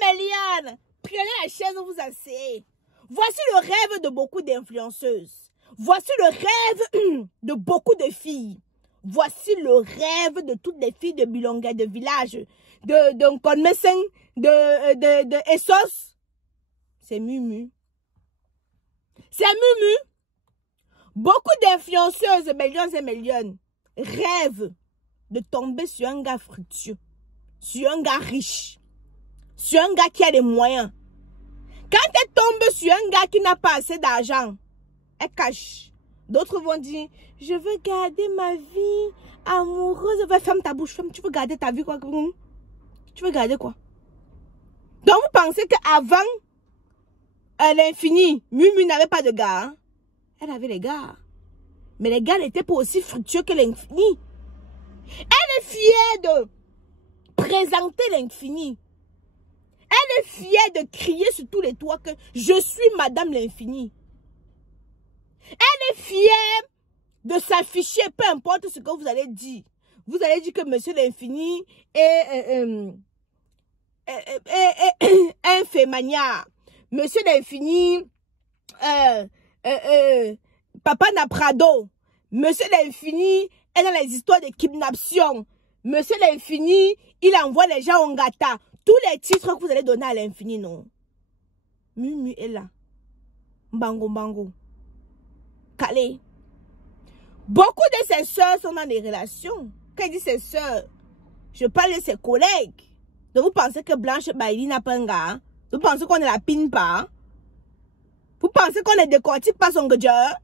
Méliane, prenez la chaise, vous asseyez. Voici le rêve de beaucoup d'influenceuses. Voici le rêve de beaucoup de filles. Voici le rêve de toutes les filles de Bilonga, de village, de Konmeseng, de Essos. C'est Mumu. C'est Mumu. Beaucoup d'influenceuses, millions et millions, rêvent de tomber sur un gars fructueux, sur un gars riche, sur un gars qui a les moyens. Quand elle tombe sur un gars qui n'a pas assez d'argent, elle cache. D'autres vont dire, je veux garder ma vie amoureuse. Ferme ta bouche, ferme. Tu veux garder ta vie quoi? Tu veux garder quoi? Donc vous pensez qu'avant l'infini, Mumu n'avait pas de gars. Hein? Elle avait les gars. Mais les gars n'étaient pas aussi fructueux que l'infini. Elle est fière de présenter l'infini. Elle est fière de crier sur tous les toits que je suis Madame l'infini. Elle est fière de s'afficher, peu importe ce que vous allez dire. Vous allez dire que Monsieur l'infini est un fémaniard. Monsieur l'infini, Papa Naprado. Monsieur l'infini est dans les histoires de kidnapping. Monsieur l'infini, il envoie les gens en gâta. Tous les titres que vous allez donner à l'infini, non. Mumu est là. Bango, bango. Calé. Beaucoup de ses soeurs sont dans des relations. Quand il dit ses soeurs, je parle de ses collègues. Donc vous pensez que Blanche Bailly n'a pas un gars? Vous pensez qu'on ne la pine pas? Vous pensez qu'on ne décortique pas son gars?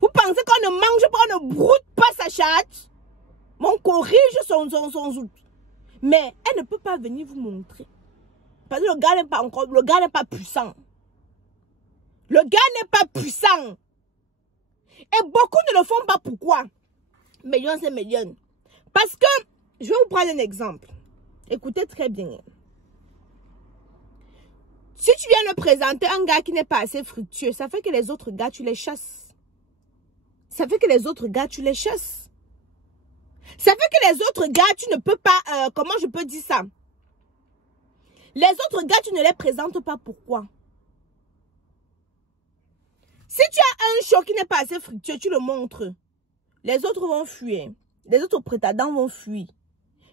Vous pensez qu'on ne mange pas, on ne broute pas sa chatte? On corrige son zout. Mais elle ne peut pas venir vous montrer. Parce que le gars n'est pas encore, le gars n'est pas puissant. Le gars n'est pas puissant. Et beaucoup ne le font pas. Pourquoi? Millions et millions. Parce que, je vais vous prendre un exemple. Écoutez très bien. Si tu viens me présenter un gars qui n'est pas assez fructueux, ça fait que les autres gars, tu les chasses. Ça fait que les autres gars, tu les chasses. Ça fait que les autres gars, tu ne peux pas... comment je peux dire ça? Les autres gars, tu ne les présentes pas. Pourquoi? Si tu as un show qui n'est pas assez fructueux, tu le montres. Les autres vont fuir. Les autres prétendants vont fuir.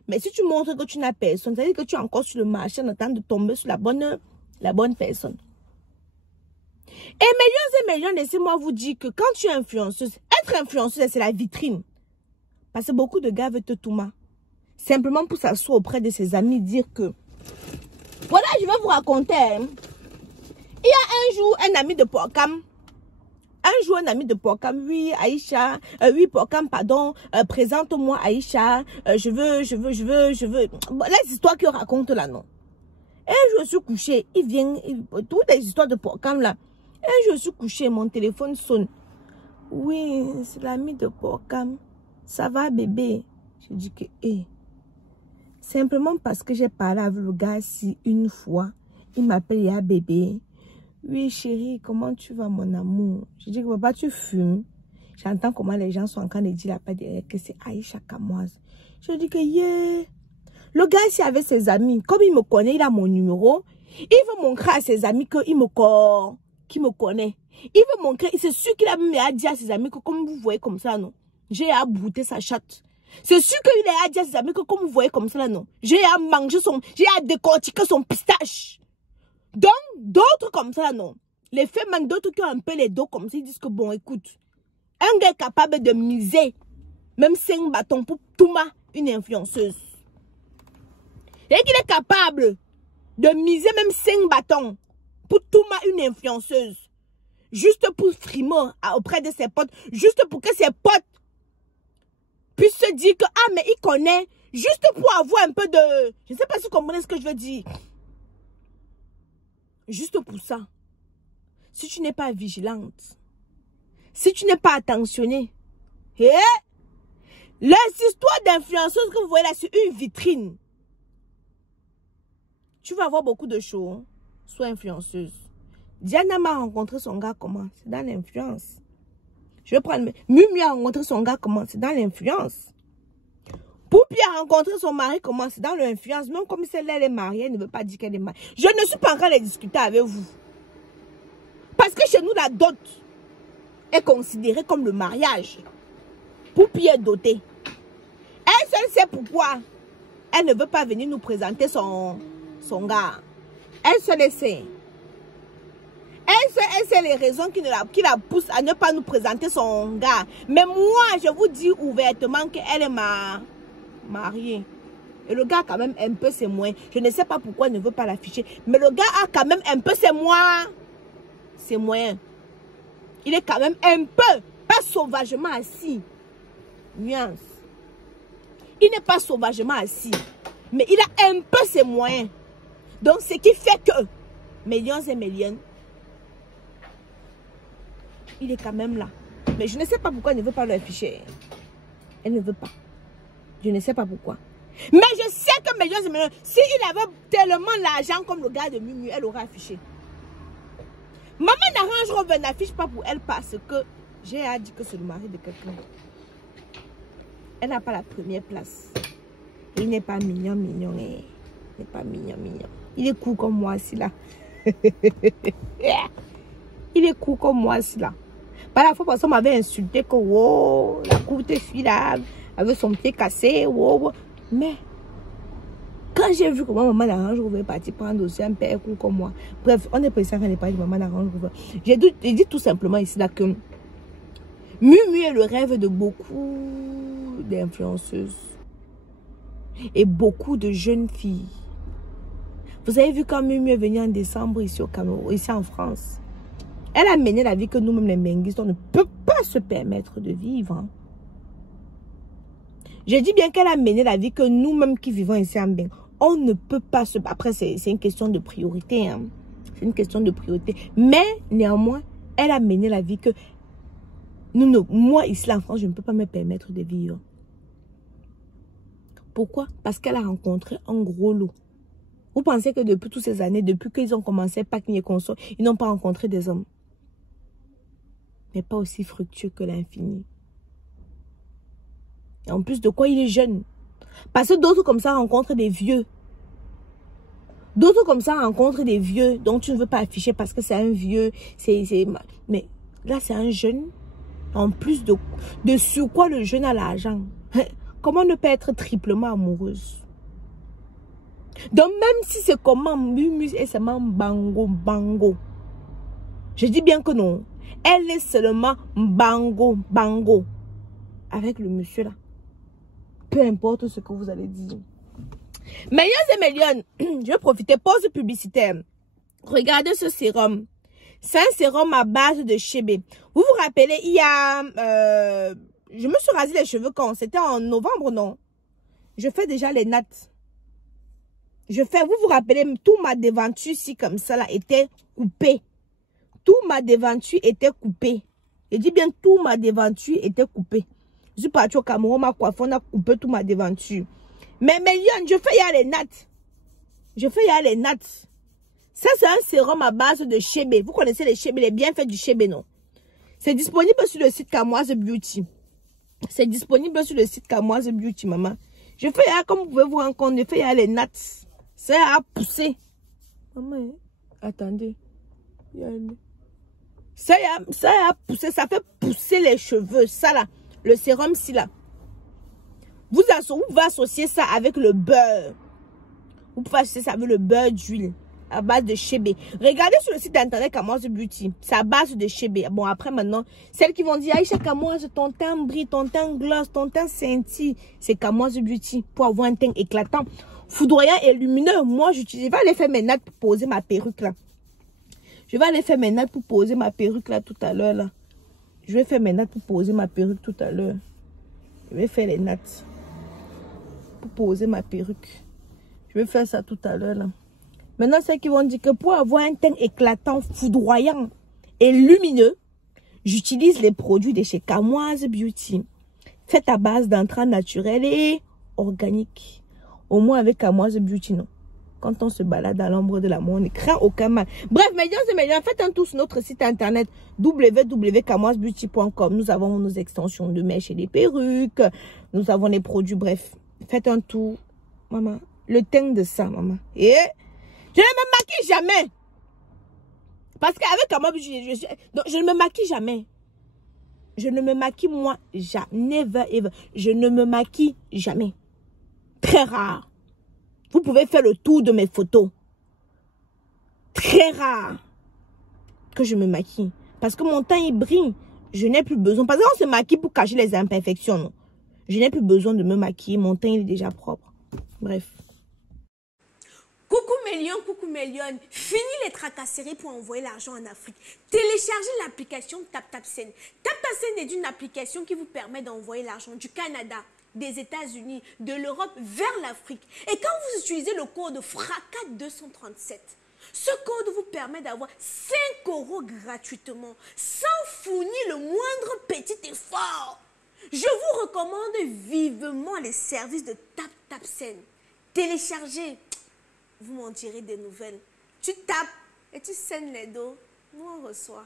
Mais si tu montres que tu n'as personne, ça veut dire que tu es encore sur le marché en attendant de tomber sur la bonne personne. Et millions, laissez-moi vous dire que quand tu es influenceuse, être influenceuse, c'est la vitrine. Parce que beaucoup de gars veulent te touma. Simplement pour s'asseoir auprès de ses amis, dire que... Voilà, je vais vous raconter. Hein. Il y a un jour, un ami de Porcam. Un ami de Porcam, oui, Aïcha, oui, Porcam, pardon, présente-moi Aïcha, je veux. Bon, les histoires qu'il raconte là, non. Et je suis couché, il vient, toutes les histoires de Porcam là. Et je suis couché, mon téléphone sonne. Oui, c'est l'ami de Porcam. Ça va, bébé? Je dis que, simplement parce que j'ai parlé avec le gars si une fois, il m'appelle ya bébé. Oui, chérie, comment tu vas, mon amour? Je dis que papa, tu fumes. J'entends comment les gens sont en train de dire là-bas derrière que c'est Aïcha Kamoise. Je dis que, yeah. Le gars ici avec ses amis, comme il me connaît, il a mon numéro. Il veut montrer à ses amis qu'il me connaît. Il veut montrer, c'est sûr qu'il a même dit à ses amis que comme vous voyez comme ça, non. J'ai à brouter sa chatte. C'est sûr qu'il a dit à ses amis que comme vous voyez comme ça, non. J'ai à manger j'ai à décortiquer son pistache. Donc, d'autres comme ça, non. Les femmes, même d'autres qui ont un peu les dos comme ça, ils disent que bon, écoute, un gars est capable de miser même 5 bâtons pour Touma, une influenceuse. Et qu'il est capable de miser même 5 bâtons pour Touma, une influenceuse. Juste pour frimer auprès de ses potes. Juste pour que ses potes puissent se dire que, ah, mais il connaît. Juste pour avoir un peu de... Je ne sais pas si vous comprenez ce que je veux dire. Juste pour ça. Si tu n'es pas vigilante, si tu n'es pas attentionnée, les histoires d'influenceuses que vous voyez là, c'est une vitrine. Tu vas avoir beaucoup de choses. Sois influenceuse. Diana m'a rencontré son gars comment? C'est dans l'influence. Je vais prendre... Mumu a rencontré son gars comment? C'est dans l'influence. Poupi puis a rencontré son mari, comment c'est dans l'influence, même comme si elle est mariée, elle ne veut pas dire qu'elle est mariée. Je ne suis pas en train de discuter avec vous. Parce que chez nous, la dot est considérée comme le mariage. Pour Pierre doté. Elle seule sait pourquoi elle ne veut pas venir nous présenter son gars. Elle seule sait. Elle sait les raisons qui la poussent à ne pas nous présenter son gars. Mais moi, je vous dis ouvertement qu'elle est mariée. Et le gars, quand même, un peu ses moyens. Je ne sais pas pourquoi il ne veut pas l'afficher. Mais le gars a quand même un peu ses moyens. Il est quand même un peu, pas sauvagement assis. Nuance. Il n'est pas sauvagement assis. Mais il a un peu ses moyens. Donc, ce qui fait que, millions et millions, il est quand même là. Mais je ne sais pas pourquoi elle ne veut pas l'afficher. Elle ne veut pas. Je ne sais pas pourquoi. Mais je sais que millions et millions, s'il avait tellement l'argent comme le gars de Mumu, elle aurait affiché. Maman n'arrange Rover n'affiche pas pour elle parce que j'ai dit que c'est le mari de quelqu'un. Elle n'a pas la première place. Il n'est pas mignon. Il n'est pas mignon. Il est cool comme moi, si là. Il est cool comme moi, si là. Par la fois, parce qu'on m'avait insulté que wow, la courte fille là, avec son pied cassé, wow. Mais quand j'ai vu comment maman d'Arrange Rover est partie prendre aussi un père cool comme moi. Bref, on est pressé à faire les paris de maman d'Arrange Rover. J'ai dit tout simplement ici là que Mumu est le rêve de beaucoup d'influenceuses et beaucoup de jeunes filles. Vous avez vu quand Mumu est venue en décembre ici au Cameroun, ici en France. Elle a mené la vie que nous-mêmes les menguistes, on ne peut pas se permettre de vivre. Je dis bien qu'elle a mené la vie que nous-mêmes qui vivons ici en Beng, on ne peut pas se... Après, c'est une question de priorité. Hein. C'est une question de priorité. Mais, néanmoins, elle a mené la vie que... moi, ici en France, je ne peux pas me permettre de vivre. Pourquoi? Parce qu'elle a rencontré un gros lot. Vous pensez que depuis toutes ces années, depuis qu'ils ont commencé Pacni et Consort, ils n'ont pas rencontré des hommes? Mais pas aussi fructueux que l'infini. Et en plus de quoi, il est jeune. Parce que d'autres comme ça rencontrent des vieux. D'autres comme ça rencontrent des vieux dont tu ne veux pas afficher parce que c'est un vieux. Mais là, c'est un jeune. En plus de sur quoi le jeune a l'argent. Comment ne pas être triplement amoureuse? Donc même si c'est comment Mumu et seulement bango. Je dis bien que non. Elle est seulement bango. Avec le monsieur là. Peu importe ce que vous allez dire. Millions et millions. Je vais profiter. Pause publicitaire. Regardez ce sérum. C'est un sérum à base de chébé. Vous vous rappelez, il y a... je me suis rasé les cheveux quand? C'était en novembre, non? Je fais déjà les nattes. Vous vous rappelez, tout ma devanture ici comme ça là était coupé. Tout ma devanture était coupé. Je dis bien tout ma devanture était coupé. Je suis partie au Cameroun, ma coiffeur, on a coupé tout ma devanture. Mais Lyon, je fais y aller les nattes. Ça, c'est un sérum à base de chébé. Vous connaissez les chébés, les bienfaits du chébé, non? C'est disponible sur le site Kamoise Beauty. C'est disponible sur le site Kamoise Beauty, maman. Je fais y comme vous pouvez vous rendre compte, je fais y aller les nattes. Ça a poussé. Maman, attendez. Ça a poussé, ça fait pousser les cheveux. Ça là, le sérum ci là. Vous pouvez associer ça avec le beurre. Vous pouvez associer ça avec le beurre d'huile à base de chébé. Regardez sur le site internet Kamoise Beauty. C'est à base de chébé. Bon, après maintenant, celles qui vont dire Aïcha Kamoise, ton teint brille, ton teint gloss, ton teint scintille. C'est Kamoise Beauty pour avoir un teint éclatant, foudroyant et lumineux. Moi, je vais aller faire mes nattes pour poser ma perruque là. Je vais aller faire mes nattes pour poser ma perruque là tout à l'heure là. Je vais faire mes nattes pour poser ma perruque tout à l'heure. Je vais faire les nattes pour poser ma perruque. Je vais faire ça tout à l'heure là. Maintenant, ceux qui vont dire que pour avoir un teint éclatant, foudroyant et lumineux, j'utilise les produits de chez Kamoise Beauty. Faites à base d'entrants naturels et organiques. Au moins avec Kamoise Beauty, non. Quand on se balade à l'ombre de l'amour, on ne craint aucun mal. Bref, mesdames et messieurs, faites un tour sur notre site internet www.kamoisebeauty.com. Nous avons nos extensions de mèches et des perruques. Nous avons les produits, bref. Faites un tour, maman. Le teint de ça, maman. Et je ne me maquille jamais. Parce qu'avec moi, je ne me maquille jamais. Je ne me maquille, moi, jamais. Never ever. Je ne me maquille jamais. Très rare. Vous pouvez faire le tour de mes photos. Très rare que je me maquille. Parce que mon teint, il brille. Je n'ai plus besoin. Parce qu'on se maquille pour cacher les imperfections. Non? Je n'ai plus besoin de me maquiller. Mon teint, il est déjà propre. Bref. Coucou mes lions, fini les tracasseries pour envoyer l'argent en Afrique. Téléchargez l'application TapTapSend. TapTapSend est une application qui vous permet d'envoyer l'argent du Canada, des États-Unis, de l'Europe vers l'Afrique. Et quand vous utilisez le code FRACAS237, ce code vous permet d'avoir 5 € gratuitement, sans fournir le moindre petit effort. Je vous recommande vivement les services de TapTapSend. Téléchargez. Vous m'en direz des nouvelles. Tu tapes et tu scènes les dos. Nous, on reçoit.